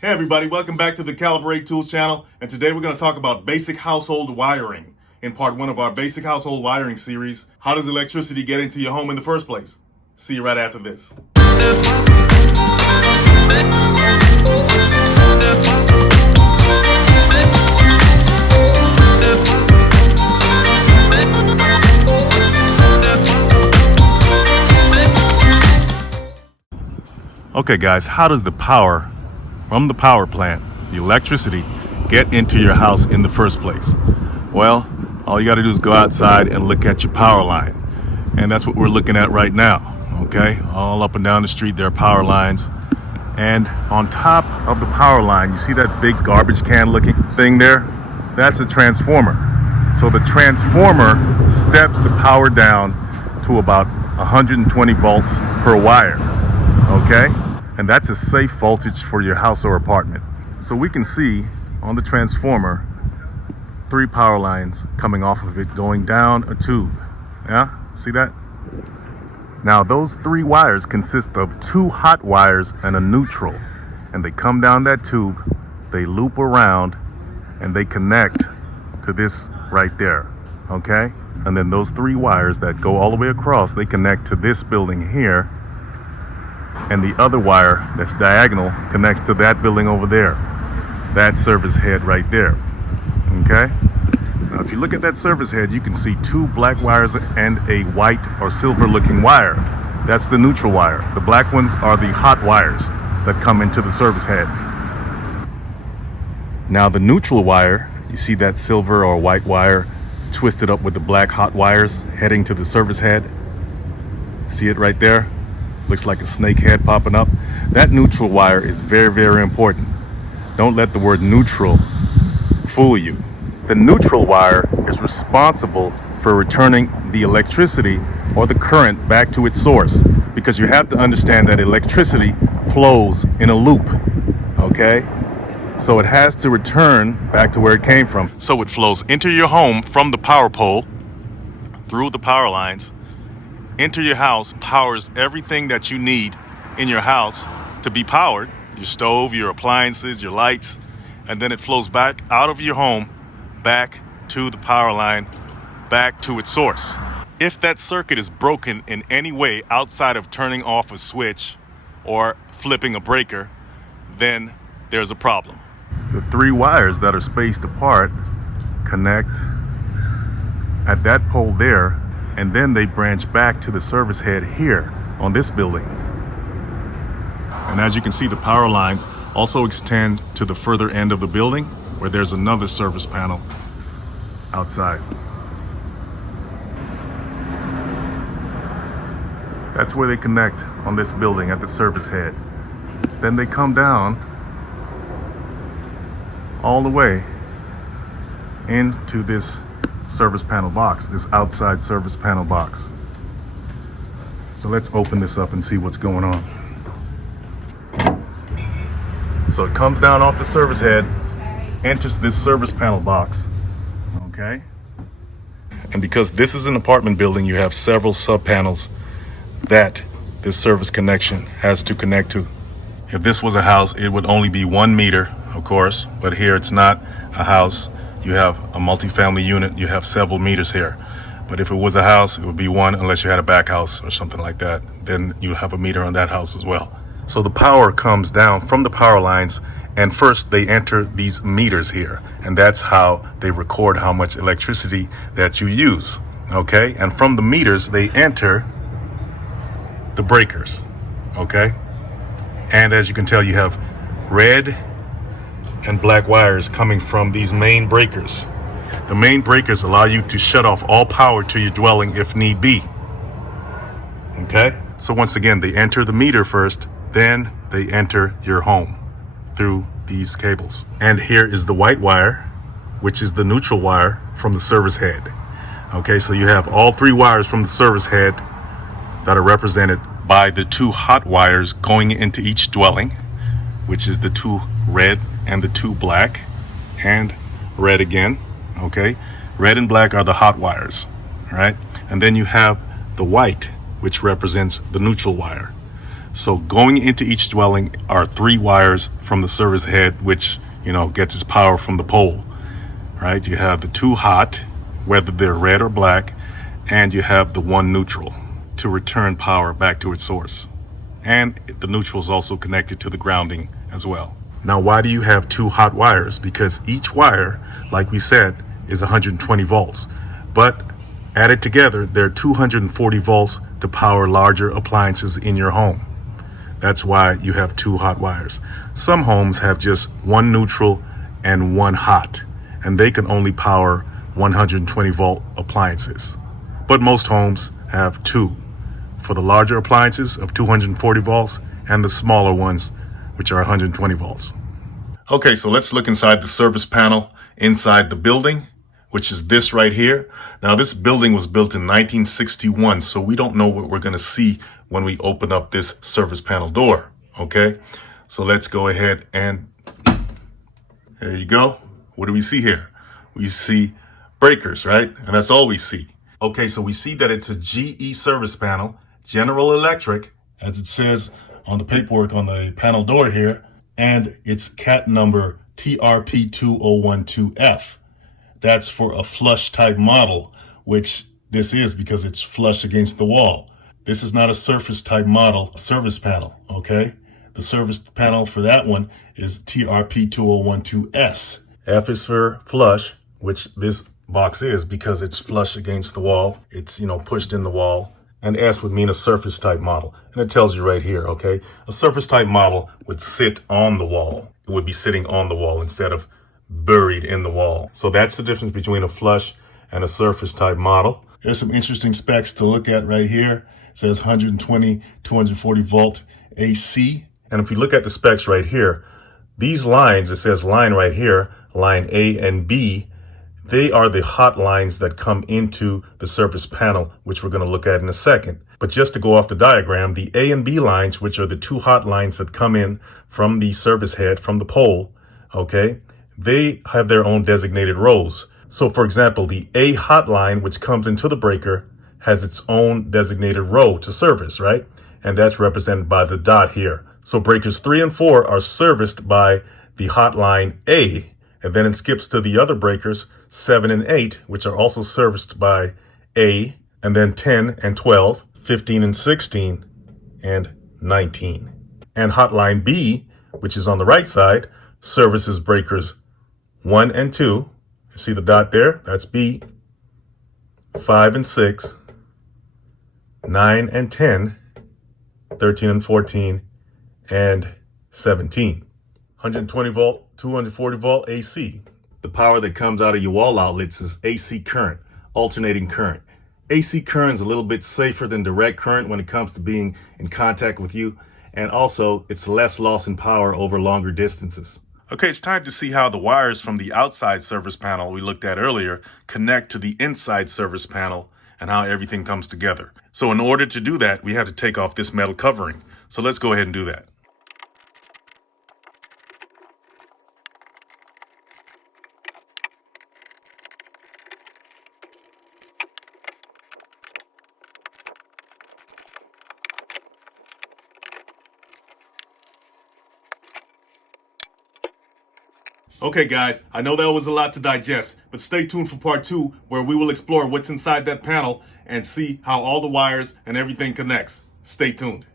Hey everybody, welcome back to the Calibrate Tools channel, and today we're going to talk about basic household wiring. In part one of our basic household wiring series, how does electricity get into your home in the first place? See you right after this. Okay guys, how does the power from the power plant, the electricity, get into your house in the first place? Well, all you got to do is go outside and look at your power line. And that's what we're looking at right now, okay? All up and down the street, there are power lines. And on top of the power line, you see that big garbage can looking thing there? That's a transformer. So the transformer steps the power down to about 120 volts per wire, okay? And that's a safe voltage for your house or apartment. So we can see on the transformer 3 power lines coming off of it going down a tube. Yeah, see that? Now those 3 wires consist of 2 hot wires and a neutral. And they come down that tube, they loop around, and they connect to this right there, okay? And then those 3 wires that go all the way across, they connect to this building here. And the other wire that's diagonal connects to that building over there. That service head right there, okay? Now if you look at that service head, you can see 2 black wires and a white or silver looking wire. That's the neutral wire. The black ones are the hot wires that come into the service head. Now the neutral wire, you see that silver or white wire twisted up with the black hot wires heading to the service head? See it right there? Looks like a snake head popping up. That neutral wire is very, very important. Don't let the word neutral fool you. The neutral wire is responsible for returning the electricity or the current back to its source, because you have to understand that electricity flows in a loop, okay? So it has to return back to where it came from. So it flows into your home from the power pole, through the power lines, into your house, powers everything that you need in your house to be powered, your stove, your appliances, your lights, and then it flows back out of your home, back to the power line, back to its source. If that circuit is broken in any way outside of turning off a switch or flipping a breaker, then there's a problem. The 3 wires that are spaced apart connect at that pole there, and then they branch back to the service head here on this building. And as you can see, the power lines also extend to the further end of the building where there's another service panel outside. That's where they connect on this building at the service head. Then they come down all the way into this service panel box, this outside service panel box. So let's open this up and see what's going on. So it comes down off the service head, enters this service panel box, okay? And because this is an apartment building, you have several sub panels that this service connection has to connect to. If this was a house, it would only be 1 meter, of course, but here it's not a house. You have a multifamily unit, you have several meters here. But if it was a house, it would be 1, unless you had a back house or something like that. Then you'll have a meter on that house as well. So the power comes down from the power lines, and first they enter these meters here. And that's how they record how much electricity that you use, okay? And from the meters, they enter the breakers, okay? And as you can tell, you have red and black wires coming from these main breakers. The main breakers allow you to shut off all power to your dwelling if need be. Okay? So once again, they enter the meter first, then they enter your home through these cables. And here is the white wire, which is the neutral wire from the service head. Okay, so you have all 3 wires from the service head that are represented by the 2 hot wires going into each dwelling, which is the 2 red and the 2 black, and red again, okay? Red and black are the hot wires, right? And then you have the white, which represents the neutral wire. So going into each dwelling are 3 wires from the service head, which, gets its power from the pole, right? You have the 2 hot, whether they're red or black, and you have the 1 neutral to return power back to its source. And the neutral is also connected to the grounding as well. Now, why do you have 2 hot wires? Because each wire, like we said, is 120 volts. But added together, they're 240 volts to power larger appliances in your home. That's why you have 2 hot wires. Some homes have just 1 neutral and 1 hot, and they can only power 120 volt appliances. But most homes have 2 for the larger appliances of 240 volts and the smaller ones, which are 120 volts. Okay, so let's look inside the service panel inside the building, which is this right here. Now, this building was built in 1961, so we don't know what we're going to see when we open up this service panel door. Okay, so let's go ahead and there you go. What do we see here? We see breakers, right? And that's all we see. Okay, so we see that it's a GE service panel, General Electric, as it says on the paperwork on the panel door here, and it's cat number TRP2012F. That's for a flush type model, which this is because it's flush against the wall. This is not a surface type model service panel, okay? The service panel for that one is TRP2012S. F is for flush, which this box is because it's flush against the wall. It's, pushed in the wall. And S would mean a surface type model. And it tells you right here, okay? A surface type model would sit on the wall. It would be sitting on the wall instead of buried in the wall. So that's the difference between a flush and a surface type model. There's some interesting specs to look at right here. It says 120, 240 volt AC. And if you look at the specs right here, these lines, it says line right here, line A and B, they are the hot lines that come into the service panel, which we're going to look at in a second. But just to go off the diagram, the A and B lines, which are the 2 hot lines that come in from the service head, from the pole, okay, they have their own designated rows. So for example, the A hot line, which comes into the breaker, has its own designated row to service, right? And that's represented by the dot here. So breakers 3 and 4 are serviced by the hot line A, and then it skips to the other breakers 7 and 8, which are also serviced by A, and then 10 and 12, 15 and 16, and 19. And hotline B, which is on the right side, services breakers 1 and 2. You see the dot there? That's B. 5 and 6, 9 and 10, 13 and 14, and 17. 120 volt, 240 volt AC. The power that comes out of your wall outlets is AC current, alternating current. AC current is a little bit safer than direct current when it comes to being in contact with you. And also, it's less loss in power over longer distances. Okay, it's time to see how the wires from the outside service panel we looked at earlier connect to the inside service panel and how everything comes together. So in order to do that, we have to take off this metal covering. So let's go ahead and do that. Okay guys, I know that was a lot to digest, but stay tuned for part 2 where we will explore what's inside that panel and see how all the wires and everything connects. Stay tuned.